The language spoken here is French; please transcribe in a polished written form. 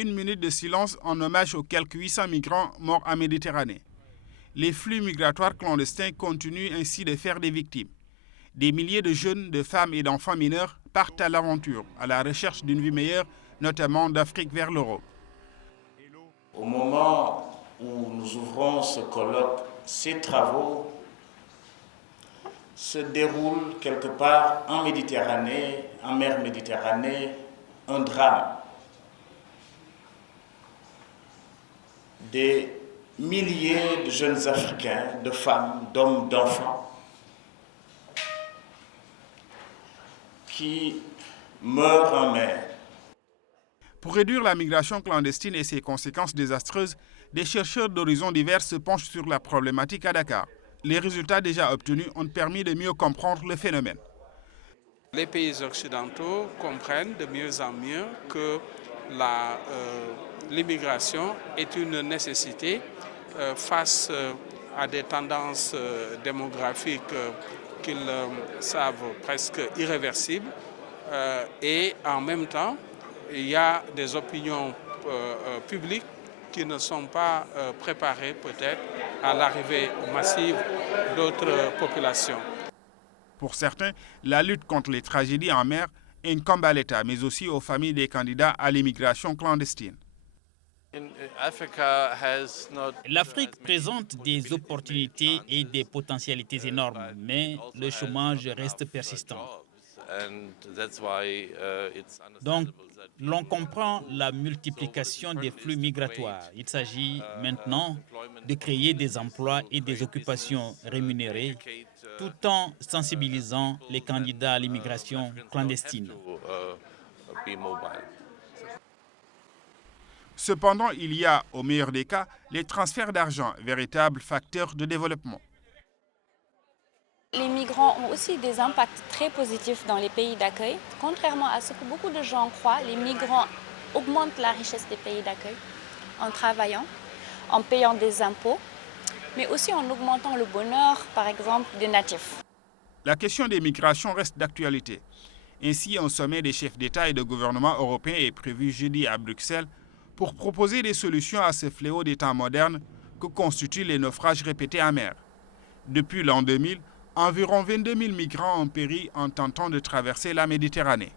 Une minute de silence en hommage aux quelques 800 migrants morts en Méditerranée. Les flux migratoires clandestins continuent ainsi de faire des victimes. Des milliers de jeunes, de femmes et d'enfants mineurs partent à l'aventure, à la recherche d'une vie meilleure, notamment d'Afrique vers l'Europe. Au moment où nous ouvrons ce colloque, ces travaux se déroulent quelque part en Méditerranée, en mer Méditerranée, un drame. Des milliers de jeunes Africains, de femmes, d'hommes, d'enfants qui meurent en mer. Pour réduire la migration clandestine et ses conséquences désastreuses, des chercheurs d'horizons divers se penchent sur la problématique à Dakar. Les résultats déjà obtenus ont permis de mieux comprendre le phénomène. Les pays occidentaux comprennent de mieux en mieux que l'immigration est une nécessité face à des tendances démographiques qu'ils savent presque irréversibles. Et en même temps, il y a des opinions publiques qui ne sont pas préparées peut-être à l'arrivée massive d'autres populations. Pour certains, la lutte contre les tragédies en mer incombe à l'État, mais aussi aux familles des candidats à l'immigration clandestine. L'Afrique présente des opportunités et des potentialités énormes, mais le chômage reste persistant. Donc, l'on comprend la multiplication des flux migratoires. Il s'agit maintenant de créer des emplois et des occupations rémunérées, tout en sensibilisant les candidats à l'immigration clandestine. Cependant, il y a, au meilleur des cas, les transferts d'argent, véritables facteurs de développement. Les migrants ont aussi des impacts très positifs dans les pays d'accueil. Contrairement à ce que beaucoup de gens croient, les migrants augmentent la richesse des pays d'accueil en travaillant, en payant des impôts, mais aussi en augmentant le bonheur, par exemple, des natifs. La question des migrations reste d'actualité. Ainsi, un sommet des chefs d'État et de gouvernement européens est prévu jeudi à Bruxelles pour proposer des solutions à ce fléau des temps modernes que constituent les naufrages répétés en mer. Depuis l'an 2000, environ 22 000 migrants ont péri en tentant de traverser la Méditerranée.